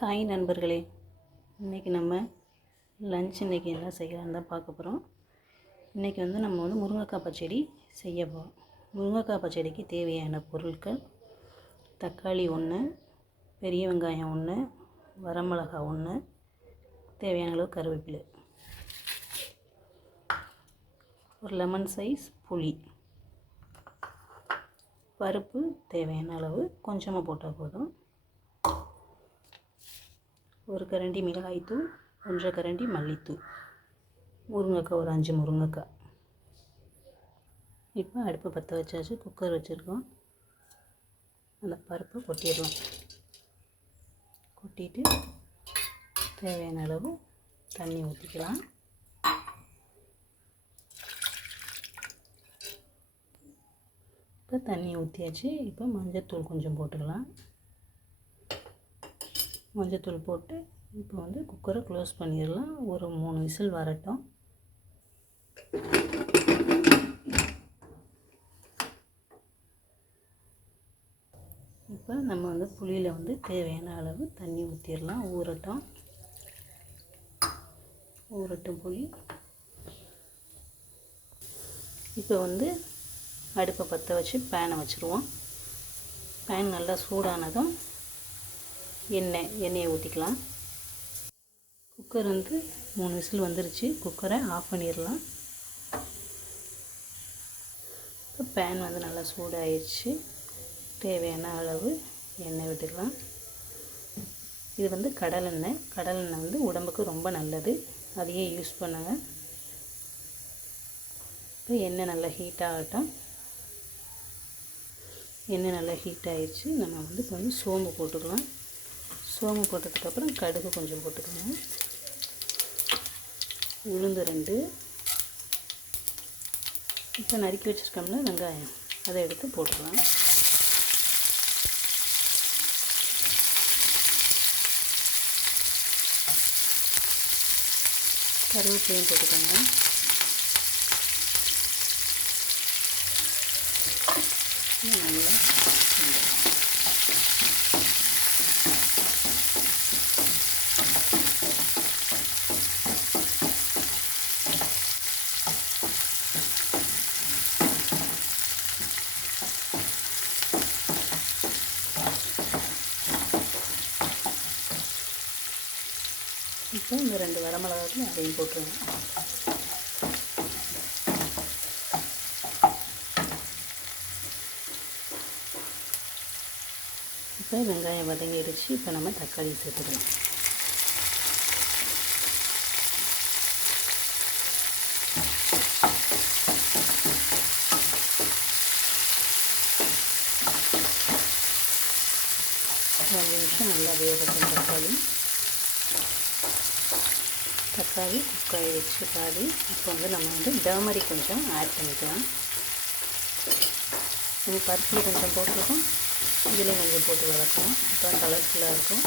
Hi நண்பர்களே, இன்றைக்கி நம்ம இன்றைக்கி என்ன செய்யலான்னு தான் பார்க்க போகிறோம். இன்றைக்கி நம்ம முருங்கைக்காய் பச்சடி செய்ய போகிறோம். முருங்கைக்காய் பச்சடிக்கு தேவையான பொருட்கள்: தக்காளி 1, பெரிய வெங்காயம் 1, வரமிளகாய் 1, தேவையான அளவு கருவேப்பிலை, ஒரு லெமன் சைஸ் புளி, பருப்பு தேவையான அளவு கொஞ்சமாக போட்டால் போதும், ஒரு கரண்டி மிளகாய்த்தூள், 1 கரண்டி மல்லித்தூள், முருங்கைக்காய் ஒரு 5 முருங்கைக்காய். இப்போ அடுப்பு பற்ற வச்சாச்சு, குக்கர் வச்சுருக்கோம். அந்த பருப்பை கொட்டிடலாம். கொட்டிட்டு தேவையான அளவு தண்ணி ஊற்றிக்கலாம். இப்போ தண்ணி ஊற்றியாச்சு. இப்போ மஞ்சத்தூள் கொஞ்சம் போட்டுக்கலாம். மஞ்சத்தூள் போட்டு இப்போ குக்கரை க்ளோஸ் பண்ணிடலாம். ஒரு 3 விசில் வரட்டும். இப்போ நம்ம புளியில் தேவையான அளவு தண்ணி ஊற்றிடலாம். ஊறட்டும் புளி. இப்போ அடுப்பை பற்ற வச்சு பேனை வச்சுருவோம். பேன் நல்லா சூடானதும் எண்ணெயை ஊற்றிக்கலாம். குக்கர் 3 விசில் வந்துருச்சு. குக்கரை ஆஃப் பண்ணிடலாம். இப்போ பேன் நல்லா சூடாகிடுச்சு. தேவையான அளவு எண்ணெய் விட்டுக்கலாம். இது கடலெண்ணெய். கடலெண்ணெய் உடம்புக்கு ரொம்ப நல்லது. அதையே யூஸ் பண்ணுங்க. இப்போ எண்ணெய் நல்லா ஹீட் ஆகட்டும். எண்ணெய் நல்லா ஹீட் ஆகிடுச்சு. நம்ம இப்போ சோம்பு போட்டுக்கலாம். சோம்பு போட்டதுக்கப்புறம் கடுகு கொஞ்சம் போட்டுக்கணும். உளுந்து 2. இப்போ நறுக்கி வச்சுருக்கோம்ல வெங்காயம், அதை எடுத்து போட்டுக்கலாம். கருவேப்பிலையும் போட்டுக்கோங்க. நல்லா இப்போ இந்த 2 வரமிளகாய் அதையும் போட்டுருங்க. இப்போ வெங்காயம் வதங்கிடுச்சு. இப்போ நம்ம தக்காளி சேர்த்துக்கலாம். ஒரு 5 நிமிஷம் நல்லா வேகட்டும். தக்காளி குக் ஆகிடுச்சு பாதி. இப்போ நம்ம டர்மரிக் கொஞ்சம் ஆட் பண்ணிக்கலாம். நம்ம பருப்பில் கொஞ்சம் போட்டிருக்கோம், இதுலேயும் கொஞ்சம் போட்டு வளர்க்கணும். இப்போ கலர்ஃபுல்லாக இருக்கும்.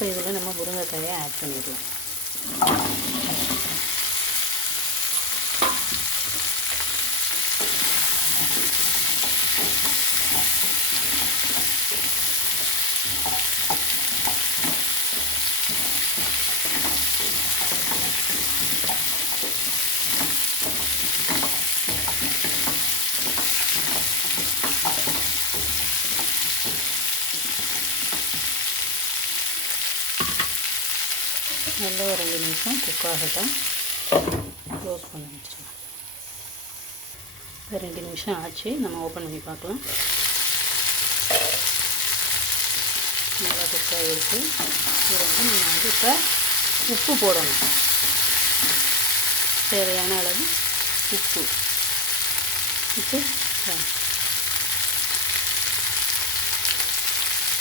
இப்போ இதில் நம்ம முருங்கைக்காயை ஆட் பண்ணிடலாம். நல்லா ஒரு 2 நிமிஷம் குக் ஆகட்டும். க்ளோஸ் பண்ணி வச்சுக்கலாம். இப்போ 2 நிமிஷம் ஆச்சு. நம்ம ஓப்பன் பண்ணி பார்க்கலாம். நல்லா குக் ஆகிருக்கு. இது நம்ம இப்போ உப்பு போடணும். தேவையான அளவு உப்பு. இப்போ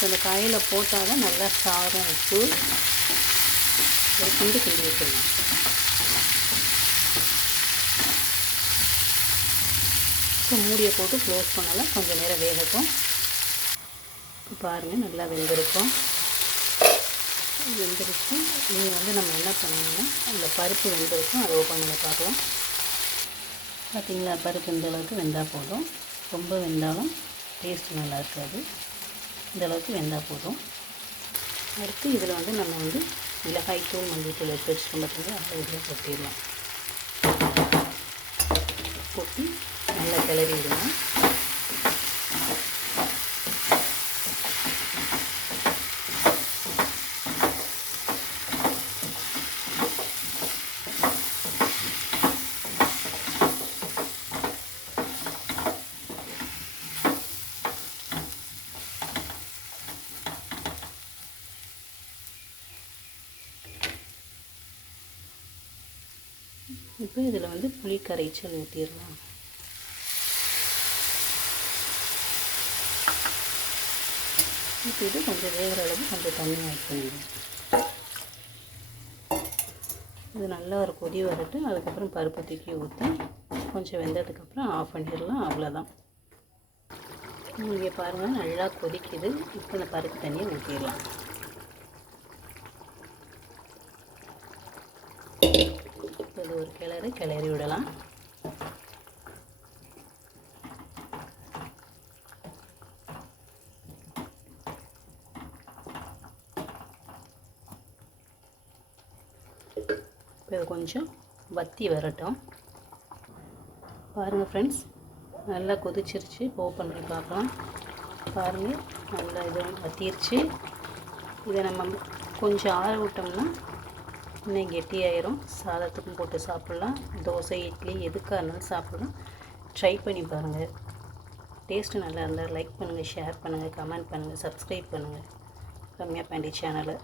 இந்த காயில் போட்டால் தான் நல்லா சாரும் உப்பு. ஒரு கிண்டி வைக்கணும். இப்போ மூடியை போட்டு க்ளோஸ் பண்ணலாம், கொஞ்சம் நேரம் வேகட்டும். இப்போ பாருங்கள் நல்லா வெந்திருக்கும். வெந்துருச்சு. நீங்கள் வந்து நம்ம என்ன பண்ணணும்னா அந்த பருப்பு வெந்திருக்கும், அதை ஓப்பன் பண்ணி பார்க்கலாம். பார்த்திங்களா, பருப்பு இந்த அளவுக்கு வெந்தால் போதும். ரொம்ப வெந்தாலும் டேஸ்ட் நல்லா இருக்காது. இந்த அளவுக்கு வெந்தால் போதும். அடுத்து இதில் வந்து நம்ம வந்து மிளகாய்த்தூள் மல்லித்தூள் எடுத்து வச்சுருக்கோம் பார்த்திங்களா, அதை இதில் கொட்டிடலாம். கொட்டி நல்லா கிளறி விடுங்க. இப்போ இதில் வந்து புளி கரைச்சல் ஊற்றிடலாம். ஊற்றிட்டு கொஞ்சம் வேகிற அளவு கொஞ்சம் தண்ணி ஆட் பண்ணிடுங்க. இது நல்லா ஒரு கொதி வரட்டு. அதுக்கப்புறம் பருப்பு தூக்கி ஊற்றி கொஞ்சம் வெந்ததுக்கப்புறம் ஆஃப் பண்ணிடலாம். அவ்வளோதான். இங்கே பாருங்கள் நல்லா கொதிக்குது. இப்போ இந்த பருப்பு தண்ணியை ஊற்றிடலாம். இது ஒரு கிளறி விடலாம். இது கொஞ்சம் வத்தி வரட்டும். பாருங்கள் ஃப்ரெண்ட்ஸ், நல்லா கொதிச்சிருச்சு. ஓப்பன் பண்ணி பார்க்கலாம். பாருங்கள் நல்லா இது வத்திருச்சு. இதை நம்ம கொஞ்சம் ஆற விட்டோம்னா இன்னும் கெட்டியாயிரும். சாதத்துக்கும் போட்டு சாப்பிட்லாம், தோசை இட்லி எதுக்காக இருந்தாலும் சாப்பிட்லாம். ட்ரை பண்ணி பாருங்கள். டேஸ்ட்டு நல்லா இருந்தால் லைக் பண்ணுங்கள், ஷேர் பண்ணுங்கள், கமெண்ட் பண்ணுங்கள், சப்ஸ்கிரைப் பண்ணுங்கள் ரம்யா பாண்டி சேனலை.